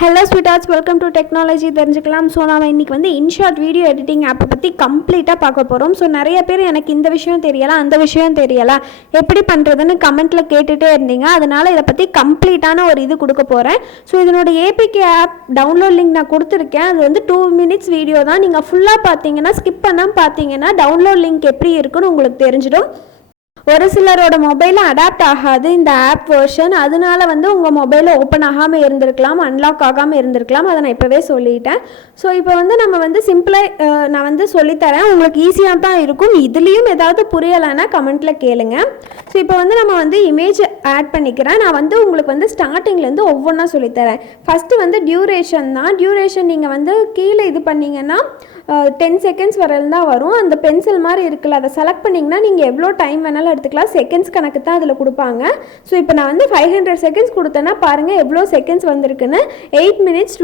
Hello sweethearts, welcome to Technology தெரிஞ்சுக்கலாம். So நாம் இன்றைக்கி வந்து இன்ஷாட் வீடியோ எடிட்டிங் ஆப்பை பற்றி கம்ப்ளீட்டாக பார்க்க போகிறோம். ஸோ நிறைய பேர் எனக்கு இந்த விஷயம் தெரியலை அந்த விஷயம் தெரியலை எப்படி பண்ணுறதுன்னு கமெண்ட்டில் கேட்டுகிட்டே இருந்தீங்க. அதனால் இதை பற்றி கம்ப்ளீட்டான ஒரு இது கொடுக்க போகிறேன். ஸோ இதனோட ஏபிகே ஆப் டவுன்லோட் லிங்க் நான் கொடுத்துருக்கேன். அது வந்து 2 minutes வீடியோ தான். நீங்கள் ஃபுல்லாக பார்த்தீங்கன்னா ஸ்கிப் பண்ணாமல் பார்த்தீங்கன்னா டவுன்லோட் லிங்க் எப்படி இருக்குன்னு உங்களுக்கு தெரிஞ்சிடும். ஒரு சிலரோட மொபைலில் அடாப்ட் ஆகாது இந்த ஆப் வெர்ஷன், அதனால வந்து உங்கள் மொபைலில் ஓப்பன் ஆகாமல் இருந்திருக்கலாம், அன்லாக் ஆகாமல் இருந்திருக்கலாம். அதை நான் இப்போவே சொல்லிட்டேன். ஸோ இப்போ வந்து நம்ம வந்து சிம்பிளாக நான் வந்து சொல்லித்தரேன், உங்களுக்கு ஈஸியாக தான் இருக்கும். இதுலேயும் ஏதாவது புரியலைன்னா கமெண்ட்டில் கேளுங்க. ஸோ இப்போ வந்து நம்ம வந்து இமேஜ் ஆட் பண்ணிக்கிறேன். நான் வந்து உங்களுக்கு வந்து ஸ்டார்டிங்லேருந்து ஒவ்வொன்றா சொல்லித்தரேன். ஃபஸ்ட்டு வந்து டியூரேஷன் தான். டியூரேஷன் நீங்கள் வந்து கீழே இது பண்ணிங்கன்னா 10 seconds வரையில தான் வரும். அந்த பென்சில் மாதிரி இருக்குல்ல, அதை செலக்ட் பண்ணிங்கன்னா நீங்கள் எவ்வளோ டைம் வேணாலும் எடுத்துக்கலாம். செகண்ட்ஸ் கணக்கு தான் அதில் கொடுப்பாங்க. ஸோ இப்போ நான் வந்து 500 seconds கொடுத்தேன்னா பாருங்கள் எவ்வளோ செகண்ட்ஸ் வந்திருக்குன்னு. 8 minutes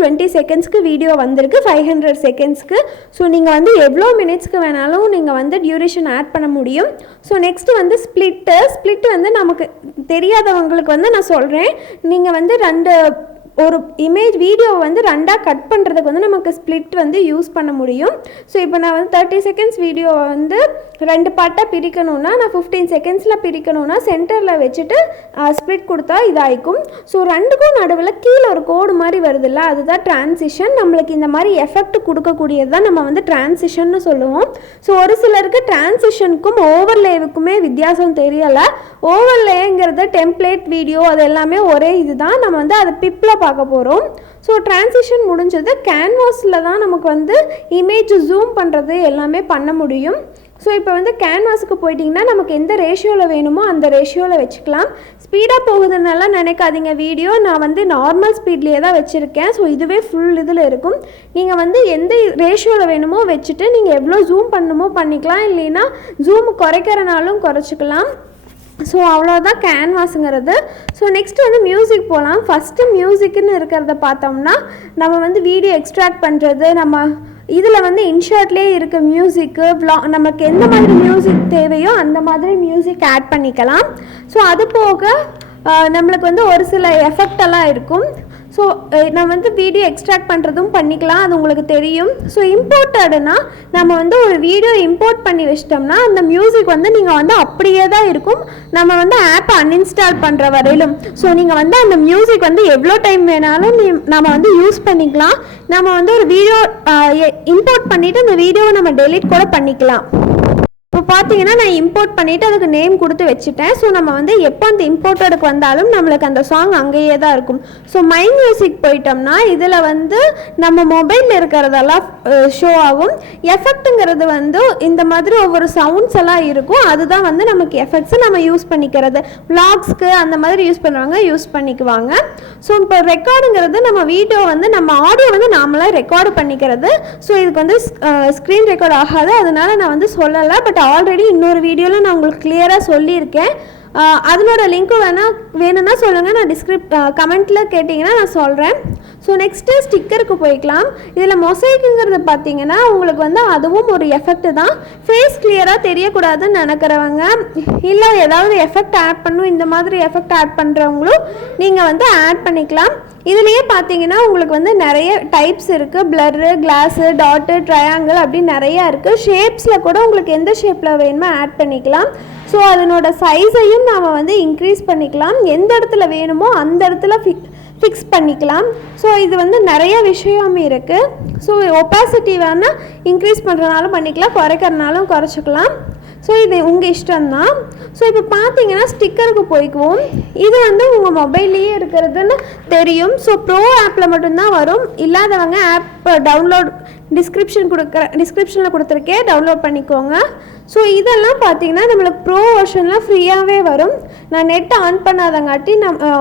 20 secondsக்கு வீடியோ வந்திருக்கு 500 secondsக்கு. ஸோ நீங்கள் வந்து எவ்வளோ மினிட்ஸ்க்கு வேணாலும் நீங்கள் வந்து டியூரேஷன் ஆட் பண்ண முடியும். ஸோ நெக்ஸ்ட்டு வந்து ஸ்ப்ளிட்டு வந்து நமக்கு தெரியாதவங்களுக்கு வந்து நான் சொல்கிறேன். நீங்கள் வந்து ஒரு இமேஜ் வீடியோவை வந்து ரெண்டாக கட் பண்ணுறதுக்கு வந்து நமக்கு ஸ்ப்ளிட் வந்து யூஸ் பண்ண முடியும். ஸோ இப்போ நான் வந்து 30 seconds வீடியோவை வந்து 2 பார்ட்டாக பிரிக்கணும்னா, நான் 15 secondsல பிரிக்கணும்னா சென்டரில் வச்சுட்டு ஸ்ப்ளிட் கொடுத்தா இதாகிக்கும். ஸோ ரெண்டுக்கும் நடுவில் கீழே ஒரு கோடு மாதிரி வருதில்ல, அதுதான் டிரான்சிஷன். நம்மளுக்கு இந்த மாதிரி எஃபெக்ட் கொடுக்கக்கூடியது தான் நம்ம வந்து டிரான்சிஷன்னு சொல்லுவோம். ஸோ ஒரு சிலருக்கு டிரான்சிஷனுக்கும் ஓவர்லேவுக்குமே வித்தியாசம் தெரியலை. ஓவர்லேங்கிறது டெம்ப்ளேட் வீடியோ அது எல்லாமே ஒரே இது தான். நம்ம வந்து அதை பிப்பில் பார்க்க போகிறோம். ஸோ டிரான்சிஷன் முடிஞ்சது கேன்வாஸில் தான் நமக்கு வந்து இமேஜ் ஜூம் பண்ணுறது எல்லாமே பண்ண முடியும். ஸோ இப்போ வந்து கேன்வாஸுக்கு போயிட்டிங்கன்னா நமக்கு எந்த ரேஷியோவில் வேணுமோ அந்த ரேஷியோவில் வச்சுக்கலாம். ஸ்பீடாக போகுதுன்னெல்லாம் நினைக்காதீங்க. வீடியோ நான் வந்து நார்மல் ஸ்பீட்லேயே தான் வச்சுருக்கேன். ஸோ இதுவே ஃபுல் இதில் இருக்கும். நீங்கள் வந்து எந்த ரேஷியோவில் வேணுமோ வச்சுட்டு நீங்கள் எவ்வளோ ஜூம் பண்ணணுமோ பண்ணிக்கலாம், இல்லைன்னா ஜூம் குறைக்கிறனாலும் குறைச்சிக்கலாம். ஸோ அவ்வளோதான் கேன்வாஸுங்கிறது. ஸோ நெக்ஸ்ட் வந்து மியூசிக் போகலாம். ஃபஸ்ட்டு மியூசிக்குன்னு இருக்கிறத பார்த்தோம்னா நம்ம வந்து வீடியோ எக்ஸ்ட்ராக்ட் பண்ணுறது, நம்ம இதில் வந்து இன்ஷாட்லேயே இருக்க மியூசிக்கு நமக்கு எந்த மாதிரி மியூசிக் தேவையோ அந்த மாதிரி மியூசிக் ஆட் பண்ணிக்கலாம். ஸோ அது போக நம்மளுக்கு வந்து ஒரு சில எஃபெக்டெல்லாம் இருக்கும். ஸோ நம்ம வந்து வீடியோ எக்ஸ்ட்ராக்ட் பண்ணுறதும் பண்ணிக்கலாம், அது உங்களுக்கு தெரியும். ஸோ இம்போர்ட்டடுனா நம்ம வந்து ஒரு வீடியோ இம்போர்ட் பண்ணி வச்சிட்டோம்னா அந்த மியூசிக் வந்து நீங்கள் வந்து அப்படியே தான் இருக்கும் நம்ம வந்து ஆப்பை அன்இன்ஸ்டால் பண்ணுற வரையிலும். ஸோ நீங்கள் வந்து அந்த மியூசிக் வந்து எவ்வளோ டைம் வேணாலும் நம்ம வந்து யூஸ் பண்ணிக்கலாம். நம்ம வந்து ஒரு வீடியோ இம்போர்ட் பண்ணிவிட்டு அந்த வீடியோவை நம்ம டெலீட் கூட பண்ணிக்கலாம். இப்போ பார்த்தீங்கன்னா நான் இம்போர்ட் பண்ணிவிட்டு அதுக்கு நேம் கொடுத்து வச்சுட்டேன். ஸோ நம்ம வந்து எப்போ அந்த இம்போர்ட்டடுக்கு வந்தாலும் நம்மளுக்கு அந்த சாங் அங்கேயே தான் இருக்கும். ஸோ மை மியூசிக் போயிட்டோம்னா இதில் வந்து நம்ம மொபைலில் இருக்கிறதெல்லாம் ஷோ ஆகும். எஃபெக்ட்டுங்கிறது வந்து இந்த மாதிரி ஒவ்வொரு சவுண்ட்ஸ் எல்லாம் இருக்கும், அதுதான் வந்து நமக்கு எஃபெக்ட்ஸை நம்ம யூஸ் பண்ணிக்கிறது. விளாக்ஸ்க்கு அந்த மாதிரி யூஸ் பண்ணுவாங்க, யூஸ் பண்ணிக்குவாங்க. ஸோ இப்போ ரெக்கார்டுங்கிறது நம்ம வீடியோ வந்து நம்ம ஆடியோ வந்து நாமளாக ரெக்கார்டு பண்ணிக்கிறது. ஸோ இதுக்கு வந்து ஸ்க்ரீன் ரெக்கார்ட் ஆகாது, அதனால நான் வந்து சொல்லலை. பட் ஆல்ரெடி இன்னொரு வீடியோவில் நான் உங்களுக்கு கிளியராக சொல்லியிருக்கேன். அதனோட லிங்க்கு வேணும்னா சொல்லுங்கள், நான் கமெண்ட்டில் கேட்டிங்கன்னா நான் சொல்கிறேன். ஸோ நெக்ஸ்ட்டு ஸ்டிக்கருக்கு போய்க்கலாம். இதில் மொசைக்குங்கிறது பார்த்தீங்கன்னா உங்களுக்கு வந்து அதுவும் ஒரு எஃபெக்ட் தான். ஃபேஸ் கிளியராக தெரியக்கூடாதுன்னு நினைக்கிறவங்க, இல்லை ஏதாவது எஃபெக்ட் ஆட் பண்ணும் இந்த மாதிரி எஃபெக்ட் ஆட் பண்ணுறவங்களும் நீங்கள் வந்து ஆட் பண்ணிக்கலாம். இதுலேயே பார்த்தீங்கன்னா உங்களுக்கு வந்து நிறைய டைப்ஸ் இருக்குது. பிளரு, கிளாஸு, டாட்டு, ட்ரையாங்கிள் அப்படின்னு நிறையா இருக்குது. ஷேப்ஸில் கூட உங்களுக்கு எந்த ஷேப்பில் வேணுமோ ஆட் பண்ணிக்கலாம். ஸோ அதனோட சைஸையும் நாம் வந்து இன்க்ரீஸ் பண்ணிக்கலாம். எந்த இடத்துல வேணுமோ அந்த இடத்துல ஃபிக்ஸ் பண்ணிக்கலாம். ஸோ இது வந்து நிறைய விஷயமே இருக்குது. ஸோ ஒப்பாசிட்டி வேணால் இன்க்ரீஸ் பண்ணுறதுனாலும் பண்ணிக்கலாம், குறைக்கிறனாலும் குறைச்சிக்கலாம். ஸோ இது உங்கள் இஷ்டம்தான். ஸோ இப்போ பார்த்தீங்கன்னா ஸ்டிக்கருக்கு போய்க்குவோம். இது வந்து உங்கள் மொபைல்லையே இருக்கிறதுன்னு தெரியும். ஸோ ப்ரோ ஆப்பில் மட்டும்தான் வரும். இல்லாதவங்க ஆப் டவுன்லோட் டிஸ்கிரிப்ஷனில் கொடுத்துருக்கேன், டவுன்லோட் பண்ணிக்கோங்க. ஸோ இதெல்லாம் பார்த்தீங்கன்னா நம்மளுக்கு ப்ரோ வெர்ஷனில் ஃப்ரீயாகவே வரும். நான் நெட் ஆன் பண்ணாதங்காட்டி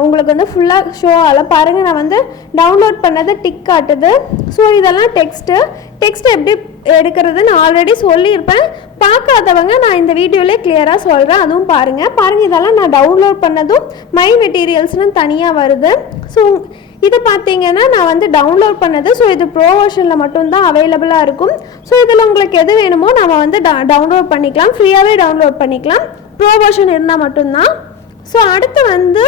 உங்களுக்கு வந்து ஃபுல்லாக ஷோ ஆகலை. பாருங்கள், நான் வந்து டவுன்லோட் பண்ணதை டிக் காட்டுது. ஸோ இதெல்லாம் டெக்ஸ்ட் எப்படி எடுக்கிறதுன்னு ஆல்ரெடி சொல்லியிருப்பேன். பார்க்காதவங்க நான் இந்த வீடியோவிலே கிளியராக சொல்கிறேன், அதுவும் பாருங்கள். இதெல்லாம் நான் டவுன்லோட் பண்ணதும் மை மெட்டீரியல்ஸ்னு தனியாக வருது. ஸோ இது பார்த்தீங்கன்னா நான் வந்து டவுன்லோட் பண்ணது. ஸோ இது ப்ரோ வெர்ஷனில் மட்டும்தான் அவைலபிளாக இருக்கும். ஸோ இதில் உங்களுக்கு எது வேணுமோ நம்ம வந்து டவுன்லோட் பண்ணிக்கலாம், ஃப்ரீயாகவே டவுன்லோட் பண்ணிக்கலாம். ப்ரோ வெர்ஷன் இருந்தால் மட்டும்தான். ஸோ அடுத்து வந்து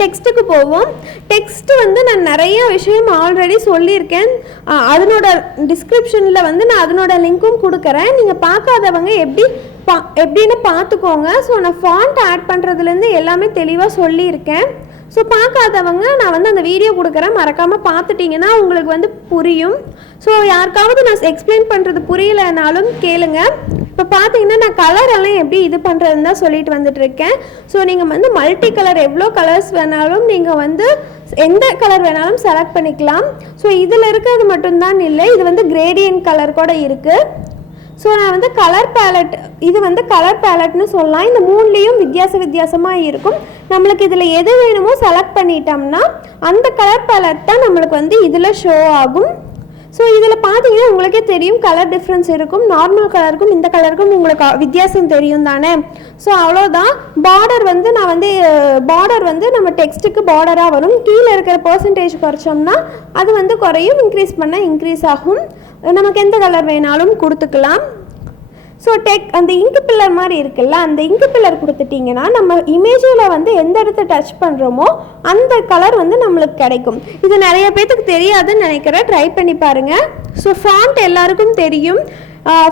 டெக்ஸ்ட்டுக்கு போவோம். டெக்ஸ்ட் வந்து நான் நிறைய விஷயம் ஆல்ரெடி சொல்லியிருக்கேன். அதனோட டிஸ்கிரிப்ஷனில் வந்து நான் அதனோட லிங்க்கும் கொடுக்குறேன். நீங்கள் பார்க்காதவங்க எப்படின்னு பார்த்துக்கோங்க. ஸோ நான் ஃபாண்ட் ஆட் பண்ணுறதுலேருந்து எல்லாமே தெளிவாக சொல்லியிருக்கேன். ஸோ பார்க்காதவங்க நான் வந்து அந்த வீடியோ கொடுக்குறேன், மறக்காமல் பார்த்துட்டிங்கன்னா உங்களுக்கு வந்து புரியும். ஸோ யாருக்காவது நான் எக்ஸ்பிளைன் பண்ணுறது புரியலைனாலும் கேளுங்க. இப்போ பார்த்தீங்கன்னா நான் கலரெல்லாம் எப்படி இது பண்ணுறதுன்னு தான் சொல்லிட்டு வந்துட்டுருக்கேன். ஸோ நீங்கள் வந்து மல்டி கலர் எவ்வளோ கலர்ஸ் வேணாலும் நீங்கள் வந்து எந்த கலர் வேணாலும் செலக்ட் பண்ணிக்கலாம். ஸோ இதில் இருக்கிறது மட்டும்தான் இல்லை, இது வந்து கிரேடியன்ட் கலர் கூட இருக்குது. ஸோ நான் வந்து கலர் பேலட், இது வந்து கலர் பேலட்னு சொல்லலாம். இந்த மூணுலேயும் வித்தியாசமாக இருக்கும். நம்மளுக்கு இதில் எது வேணுமோ செலக்ட் பண்ணிட்டோம்னா அந்த கலர் பேலட் தான் நம்மளுக்கு வந்து இதில் ஷோ ஆகும். ஸோ இதில் பார்த்தீங்கன்னா உங்களுக்கே தெரியும் கலர் டிஃப்ரென்ஸ் இருக்கும். நார்மல் கலருக்கும் இந்த கலருக்கும் உங்களுக்கு வித்தியாசம் தெரியும் தானே. ஸோ அவ்வளோதான். பார்டர் வந்து நான் வந்து பார்டர் வந்து நம்ம டெக்ஸ்ட்டுக்கு பார்டராக வரும். கீழே இருக்கிற பர்சன்டேஜ் குறைச்சோம்னா அது வந்து குறையும், இன்க்ரீஸ் பண்ணால் இன்க்ரீஸ் ஆகும். நமக்கு எந்த கலர் வேணாலும் கொடுத்துக்கலாம். ஸோ அந்த இங்கு பில்லர் மாதிரி இருக்குல்ல, அந்த இங்கு பில்லர் கொடுத்துட்டிங்கன்னா நம்ம இமேஜில் வந்து எந்த இடத்த டச் பண்ணுறோமோ அந்த கலர் வந்து நம்மளுக்கு கிடைக்கும். இது நிறைய பேர்த்துக்கு தெரியாதுன்னு நினைக்கிறேன், ட்ரை பண்ணி பாருங்கள். ஸோ ஃபாண்ட் எல்லாருக்கும் தெரியும்.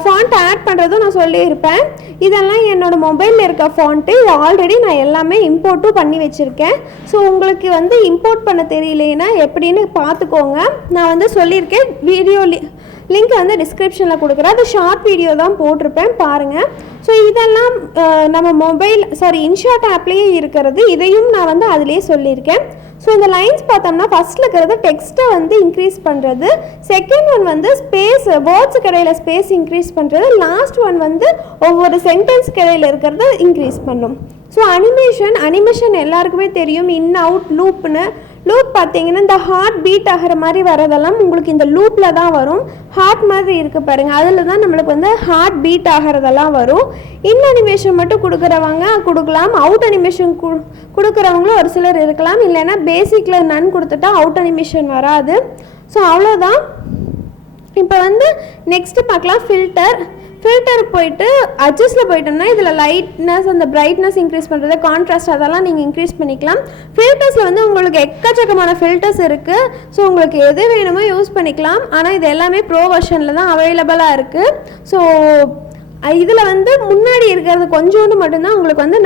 ஃபாண்ட் ஆட் பண்ணுறதும் நான் சொல்லியிருப்பேன். இதெல்லாம் என்னோடய மொபைலில் இருக்க ஃபாண்ட்டு. இது ஆல்ரெடி நான் எல்லாமே இம்போர்ட்டும் பண்ணி வச்சுருக்கேன். ஸோ உங்களுக்கு வந்து இம்போர்ட் பண்ண தெரியலேன்னா எப்படின்னு பார்த்துக்கோங்க. நான் வந்து சொல்லியிருக்கேன், வீடியோ லிங்க் வந்து டிஸ்கிரிப்ஷனில் கொடுக்குறேன். அது ஷார்ட் வீடியோ தான் போட்டிருப்பேன், பாருங்கள். ஸோ இதெல்லாம் நம்ம இன்ஷாட் ஆப்லேயே இருக்கிறது. இதையும் நான் வந்து அதிலே சொல்லியிருக்கேன். ஸோ இந்த லைன்ஸ் பார்த்தோம்னா ஃபஸ்ட்டில் இருக்கிறது டெக்ஸ்ட்டை வந்து இன்க்ரீஸ் பண்ணுறது, செகண்ட் ஒன் வந்து ஸ்பேஸ், வேர்ட்ஸுக்கு இடையில் ஸ்பேஸ் இன்க்ரீஸ் பண்ணுறது, லாஸ்ட் ஒன் வந்து ஒவ்வொரு சென்டென்ஸ்க்கு இடையில் இருக்கிறத இன்க்ரீஸ் பண்ணும். ஸோ அனிமேஷன் எல்லாருக்குமே தெரியும், இன் அவுட் லூப்னு. லூப் பார்த்தீங்கன்னா இந்த ஹார்ட் பீட் ஆகிற மாதிரி வரதெல்லாம் உங்களுக்கு இந்த லூப்பில் தான் வரும். ஹார்ட் மாதிரி இருக்குது பாருங்கள், அதில் தான் நம்மளுக்கு வந்து ஹார்ட் பீட் ஆகிறதெல்லாம் வரும். இன் அனிமேஷன் மட்டும் கொடுக்குறவங்க கொடுக்கலாம், அவுட் அனிமேஷன் கொடுக்குறவங்களும் ஒரு சிலர் இருக்கலாம். இல்லைன்னா பேசிக்கில் நன் கொடுத்துட்டா அவுட் அனிமேஷன் வராது. ஸோ அவ்வளோதான். இப்போ வந்து நெக்ஸ்ட்டு பார்க்கலாம் ஃபில்டர். போயிட்டு அட்ஜஸ்ட்டில் போயிட்டோம்னா இதில் லைட்னஸ், அந்த பிரைட்னஸ் இன்க்ரீஸ் பண்ணுறது, கான்ட்ராஸ்ட் அதெல்லாம் நீங்கள் இன்க்ரீஸ் பண்ணிக்கலாம். ஃபில்டர்ஸில் வந்து உங்களுக்கு எக்கச்சக்கமான ஃபில்டர்ஸ் இருக்குது. ஸோ உங்களுக்கு எது வேணுமோ யூஸ் பண்ணிக்கலாம். ஆனால் இது எல்லாமே ப்ரோ வெர்ஷனில் தான் அவைலபிளாக இருக்குது. ஸோ இதில் வந்து முன்னாடி இருக்கிறது கொஞ்சோண்டு மட்டும்தான் உங்களுக்கு வந்து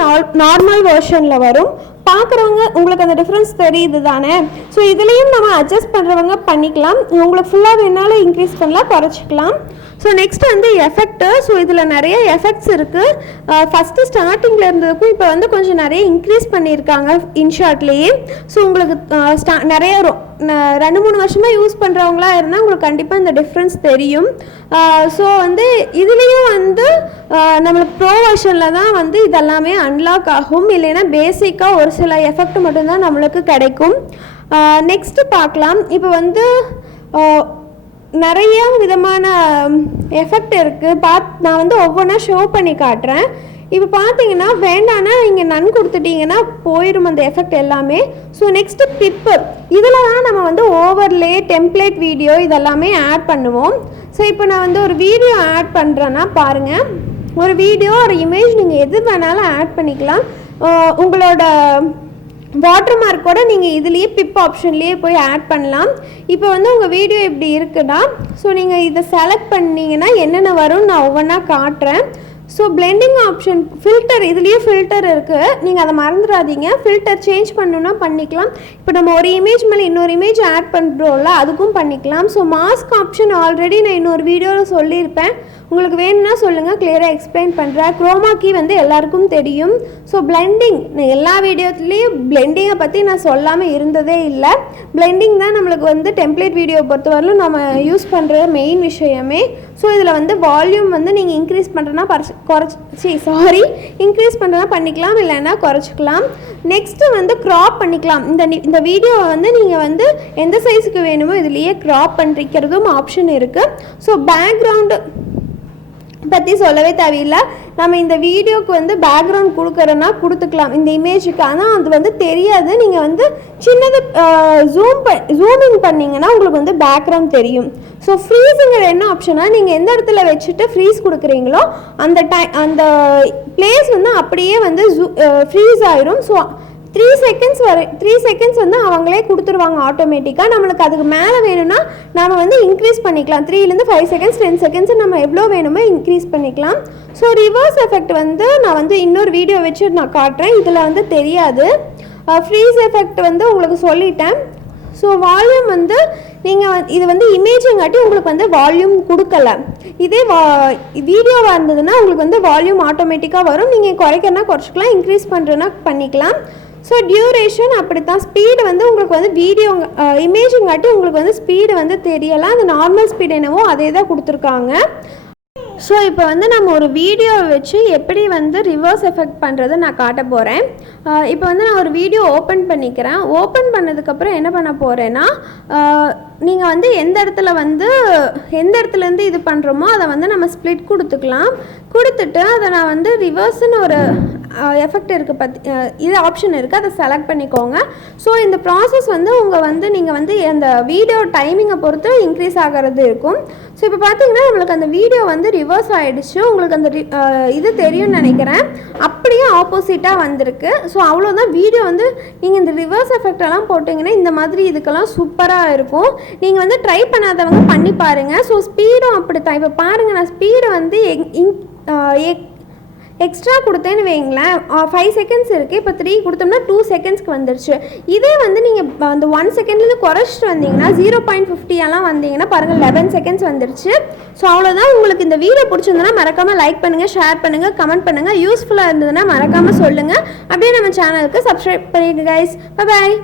நார்மல் வெர்ஷனில் வரும். பார்க்குறவங்க உங்களுக்கு அந்த டிஃப்ரென்ஸ் தெரியுது தானே. ஸோ இதுலேயும் நம்ம அட்ஜஸ்ட் பண்ணுறவங்க பண்ணிக்கலாம். உங்களுக்கு ஃபுல்லாக வேணாலும் இன்க்ரீஸ் பண்ணலாம், குறைச்சிக்கலாம். ஸோ நெக்ஸ்ட் வந்து எஃபெக்ட்டு. ஸோ இதில் நிறைய எஃபெக்ட்ஸ் இருக்குது. ஃபஸ்ட்டு ஸ்டார்டிங்கில் இருந்ததுக்கும் இப்போ வந்து கொஞ்சம் நிறைய இன்க்ரீஸ் பண்ணியிருக்காங்க இன்ஷாட்லேயே. ஸோ உங்களுக்கு நிறைய 2-3 வருஷமாக யூஸ் பண்ணுறவங்களா இருந்தால் உங்களுக்கு கண்டிப்பாக இந்த டிஃப்ரென்ஸ் தெரியும். ஸோ வந்து இதுலேயும் வந்து நம்மளுக்கு ப்ரோ வெர்ஷனில் தான் வந்து இதெல்லாமே அன்லாக் ஆகும். இல்லைன்னா பேசிக்காக ஒரு சில எஃபெக்ட் மட்டும்தான் நம்மளுக்கு கிடைக்கும். நெக்ஸ்ட்டு பார்க்கலாம். இப்போ வந்து நிறைய விதமான எஃபெக்ட் இருக்குது. நான் வந்து ஒவ்வொன்றா ஷோ பண்ணி காட்டுறேன். இப்போ பார்த்தீங்கன்னா வேண்டான்னா நீங்கள் நன் கொடுத்துட்டிங்கன்னா போயிடும் அந்த எஃபெக்ட் எல்லாமே. ஸோ நெக்ஸ்ட்டு பிப்பு, இதில் தான் நம்ம வந்து ஓவர்லே, டெம்ப்ளேட் வீடியோ இதெல்லாமே ஆட் பண்ணுவோம். ஸோ இப்போ நான் வந்து ஒரு வீடியோ ஆட் பண்ணுறேன்னா பாருங்கள், ஒரு வீடியோ ஒரு இமேஜ் நீங்கள் எது வேணாலும் ஆட் பண்ணிக்கலாம். உங்களோட வாட்டர் மார்க் கூட நீங்கள் இதுலேயே பிப் ஆப்ஷன்லேயே போய் ஆட் பண்ணலாம். இப்போ வந்து உங்கள் வீடியோ இப்படி இருக்குன்னா ஸோ நீங்கள் இதை செலக்ட் பண்ணிங்கன்னா என்னென்ன வரும்னு நான் ஒவ்வொன்றா காட்டுறேன். ஸோ பிளெண்டிங் ஆப்ஷன், ஃபில்டர், இதுலேயும் ஃபில்டர் இருக்குது, நீங்கள் அதை மறந்துடாதீங்க. ஃபில்டர் சேஞ்ச் பண்ணணுன்னா பண்ணிக்கலாம். இப்போ நம்ம ஒரு இமேஜ் மேலே இன்னொரு இமேஜ் ஆட் பண்ணுறோம்ல, அதுக்கும் பண்ணிக்கலாம். ஸோ மாஸ்க் ஆப்ஷன் ஆல்ரெடி நான் இன்னொரு வீடியோவில் சொல்லியிருப்பேன், உங்களுக்கு வேணும்னா சொல்லுங்கள், கிளியராக எக்ஸ்பிளைன் பண்ணுறேன். குரோமா கீ வந்து எல்லாருக்கும் தெரியும். ஸோ பிளெண்டிங், எல்லா வீடியோத்துலேயும் பிளெண்டிங்கை பற்றி நான் சொல்லாமல் இருந்ததே இல்லை. பிளெண்டிங் தான் நம்மளுக்கு வந்து டெம்ப்ளேட் வீடியோ பொறுத்தவரையிலும் நம்ம யூஸ் பண்ணுற மெயின் விஷயமே. ஸோ இதில் வந்து வால்யூம் வந்து நீங்கள் இன்க்ரீஸ் பண்ணுறேன்னா இன்க்ரீஸ் பண்ணுறனா பண்ணிக்கலாம், இல்லைன்னா குறைச்சிக்கலாம். நெக்ஸ்ட்டு வந்து க்ராப் பண்ணிக்கலாம். இந்த வீடியோவை வந்து நீங்கள் வந்து எந்த சைஸுக்கு வேணுமோ இதுலேயே க்ராப் பண்ணிக்கிறதும் ஆப்ஷன் இருக்குது. ஸோ பேக்ரவுண்டு பற்றி சொல்லவே தேவையில்லை. நம்ம இந்த வீடியோக்கு வந்து பேக்ரவுண்ட் கொடுக்குறோன்னா கொடுத்துக்கலாம் இந்த இமேஜுக்கு. ஆனால் அது வந்து தெரியாது. நீங்கள் வந்து சின்னது ஜூம் இன் பண்ணிங்கன்னா உங்களுக்கு வந்து பேக்ரவுண்ட் தெரியும். ஸோ ஃப்ரீஸுங்கிற என்ன ஆப்ஷனா, நீங்கள் எந்த இடத்துல வச்சுட்டு ஃப்ரீஸ் கொடுக்குறீங்களோ அந்த பிளேஸ் வந்து அப்படியே வந்து ஃப்ரீஸ் ஆயிரும். ஸோ 3 செகண்ட்ஸ் வந்து அவங்களே கொடுத்துருவாங்க ஆட்டோமேட்டிக்காக. நம்மளுக்கு அதுக்கு மேலே வேணும்னா நம்ம வந்து இன்க்ரீஸ் பண்ணிக்கலாம். 3லேருந்து 5 செகண்ட்ஸ் 10 செகண்ட்ஸ் நம்ம எவ்வளோ வேணுமோ இன்க்ரீஸ் பண்ணிக்கலாம். ஸோ ரிவர்ஸ் எஃபெக்ட் வந்து நான் வந்து இன்னொரு வீடியோ வச்சு நான் காட்டுறேன். இதில் வந்து தெரியாது. ஃப்ரீஸ் எஃபெக்ட் வந்து உங்களுக்கு சொல்லிட்டேன். ஸோ வால்யூம் வந்து நீங்கள் இது வந்து இமேஜிங்காட்டி உங்களுக்கு வந்து வால்யூம் கொடுக்கல. இதே வீடியோவாக இருந்ததுன்னா உங்களுக்கு வந்து வால்யூம் ஆட்டோமேட்டிக்காக வரும். நீங்கள் குறைக்கிறனா குறைச்சிக்கலாம், இன்க்ரீஸ் பண்ணுறதுனா பண்ணிக்கலாம். ஸோ டியூரேஷன் அப்படி தான். ஸ்பீடு வந்து உங்களுக்கு வந்து வீடியோ இமேஜிங்காட்டி உங்களுக்கு வந்து ஸ்பீடு வந்து தெரியலாம். அது நார்மல் ஸ்பீடு என்னவோ அதே தான் கொடுத்துருக்காங்க. ஸோ இப்போ வந்து நம்ம ஒரு வீடியோவை வச்சு எப்படி வந்து ரிவர்ஸ் எஃபெக்ட் பண்ணுறது நான் காட்ட போகிறேன். இப்போ வந்து நான் ஒரு வீடியோ ஓப்பன் பண்ணிக்கிறேன். ஓப்பன் பண்ணதுக்கப்புறம் என்ன பண்ண போகிறேன்னா, நீங்கள் வந்து எந்த இடத்துலேருந்து இது பண்ணுறோமோ அதை வந்து நம்ம ஸ்ப்ளிட் கொடுத்துட்டு அதை நான் வந்து ரிவர்ஸ்னு ஒரு எஃபெக்ட் இருக்குது, இது ஆப்ஷன் இருக்குது, அதை செலக்ட் பண்ணிக்கோங்க. ஸோ இந்த ப்ராசஸ் வந்து நீங்கள் வந்து அந்த வீடியோ டைமிங்கை பொறுத்து இன்க்ரீஸ் ஆகிறது இருக்கும். ஸோ இப்போ பார்த்தீங்கன்னா நம்மளுக்கு அந்த வீடியோ வந்து ரிவர்ஸ் ஆகிடுச்சு. உங்களுக்கு அந்த இது தெரியும்னு நினைக்கிறேன். அப்படியே ஆப்போசிட்டாக வந்திருக்கு. ஸோ அவ்வளோதான். வீடியோ வந்து நீங்கள் இந்த ரிவர்ஸ் எஃபெக்டெல்லாம் போட்டிங்கன்னா இந்த மாதிரி இதுக்கெல்லாம் சூப்பராக இருக்கும். நீங்கள் வந்து ட்ரை பண்ணாதவங்க பண்ணி பாருங்கள். ஸோ ஸ்பீடும் அப்படி தான். இப்போ பாருங்கள், நான் ஸ்பீடு வந்து எக்ஸ்ட்ரா கொடுத்தேன்னு வைங்களேன். 5 செகண்ட்ஸ் இருக்குது. இப்போ 3 கொடுத்தோம்னா 2 செகண்ட்ஸ்க்கு வந்துருச்சு. இதே வந்து நீங்கள் அந்த 1 செகண்ட்லேருந்து குறைச்சிட்டு வந்தீங்கன்னா 0.50 வந்தீங்கன்னா பாருங்கள் 11 செகண்ட்ஸ் வந்துருச்சு. ஸோ அவ்வளோதான். உங்களுக்கு இந்த வீடியோ பிடிச்சிருந்ததுன்னா மறக்காமல் லைக் பண்ணுங்கள், ஷேர் பண்ணுங்கள், கமெண்ட் பண்ணுங்கள். யூஸ்ஃபுல்லாக இருந்ததுன்னா மறக்காமல் சொல்லுங்கள். அப்படியே நம்ம சேனலுக்கு சப்ஸ்கிரைப் பண்ணிடுங்க கைஸ். Bye bye.